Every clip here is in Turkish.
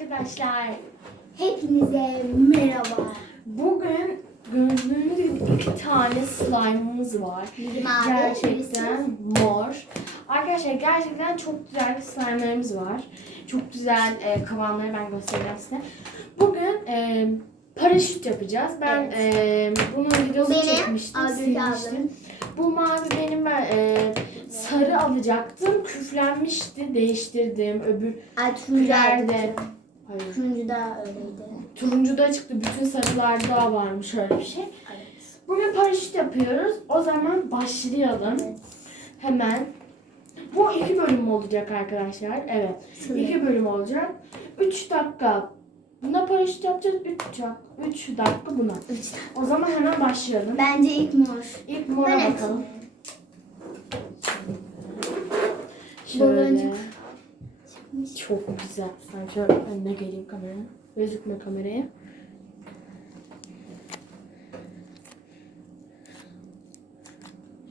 Arkadaşlar Hepinize merhaba. bugün gördüğünüz gibi iki tane slime'ımız var. Mavi, Gerçekten mor. Arkadaşlar gerçekten çok güzel slime'larımız var. Çok güzel e, kıvamları ben göstereceğim size. Bugün e, paraşüt yapacağız. Ben e, bunun videosunu benim, çekmiştim, silmiştim. Bu mavi benim ben e, sarı alacaktım. Küflenmişti, değiştirdim. Öbür Ay. Hayır. Turuncu da öyleydi. Turuncu da çıktı. Bütün sarılarda varmış öyle bir şey. Evet. Bugün paraşüt yapıyoruz. O zaman başlayalım. Evet. Hemen. Bu iki bölüm olacak arkadaşlar. Evet. Sanırım. iki bölüm olacak. Üç dakika buna paraşüt yapacağız. Üç, dakika, üç dakika buna. Üç. O zaman hemen başlayalım. Bence ilk mor. İlk mora Ben bakalım. Şöyle. Baloncuk. Çok güzel. Sen şöyle önüne geleyim kameraya. Gözükme kameraya.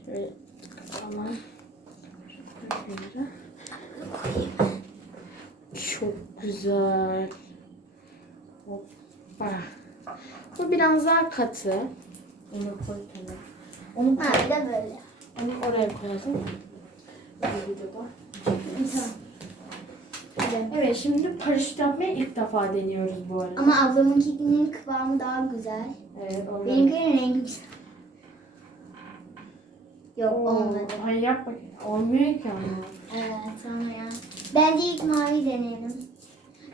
Şöyle tamam. Çok güzel. Hoppa. Bu biraz daha katı. Onu koy kenara. Onu, Ha bir de böyle. onu oraya koyalım. Bir videoda. Tamam. Evet. Evet şimdi paraşüt yapmayı ilk defa deniyoruz bu arada. Ama ablamınkinin kıvamı daha güzel. Evet olmadı. Benimkinin rengi güzel. Yok Oo, olmadı. Hayır yap bakayım. Olmuyor ki ama. Evet tamam ya. Bence ilk mavi deneyelim.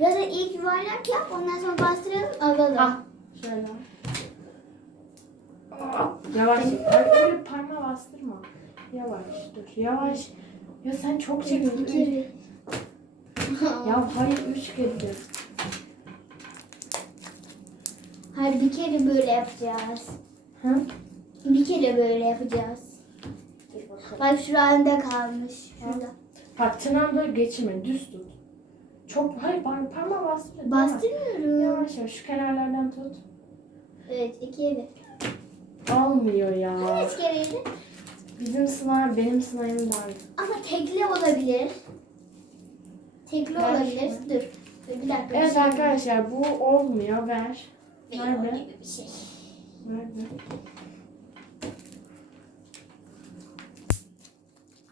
Ya da ilk yuvarlak yap ondan sonra bastıralım alalım. Ah şöyle. Yavaş. Bak öyle parmağı bastırma. Yavaş dur. Yavaş. Ya sen çok çekiyorsun. Ya hayır üç kere. Hayır bir kere böyle yapacağız. Hı? Bir kere böyle yapacağız. Bak şurada kalmış. Şurada. Bak tırnağını böyle geçirme. Düz tut. Çok hayır par parmağı bastır. Bastırmıyorum. Yavaş yavaş şu kenarlardan tut. Evet iki kere. Olmuyor ya. Kaç kereydi? Bizim sınav benim sınavım iyi. Ama tekli olabilir. Tekli Ver olabilir. şunu. Dur. Dur bir dakika. bir Evet şey arkadaşlar bu olmuyor. Ver. Benim Ver be. gibi bir şey.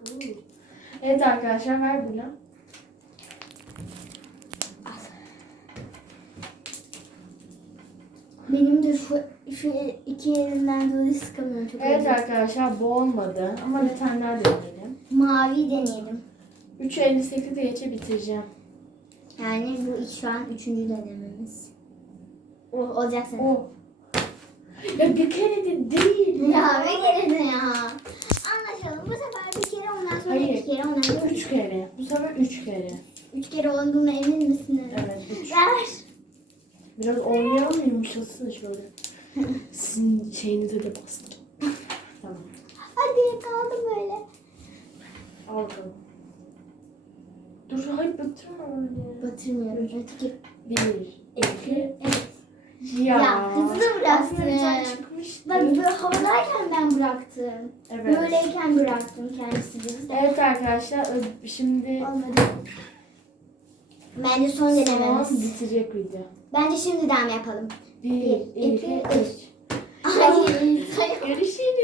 Oo. Evet arkadaşlar ver bunu. Benim de şu, şu iki yerinden dolayı sıkamıyorum. Çok Evet acı. arkadaşlar bu olmadı ama bir tane daha deneyelim. Mavi deneyelim. 3.58 geçe bitireceğim. Yani bu şu an üçüncü denememiz. O, olacak senin. Oh. Ya bir kere de değil. Ya bir kere de ya. Anlaşalım. Bu sefer bir kere ondan sonra Hayır. iki kere ondan sonra üç. Kere. Bu sefer üç kere. Üç kere olduğuna emin misiniz? Evet üç. Ver. Biraz oynayalım yumuşasın şöyle. Sizin şeyinize de bastım. Tamam. Hadi kaldım böyle. Al bakalım. Dur hayır batırma öyle. Batırmıyorum. Öteki. Bir, iki, Evet. ya. Ya, hızlı bıraktın. Bak böyle havadayken ben bıraktım. Evet. Böyleyken bıraktım kendisi de. Evet arkadaşlar şimdi Olmadı. Bence son denememiz. bitirecek video. Bence şimdiden yapalım. Bir, Bir, iki, üç. Ay. Görüşürüz.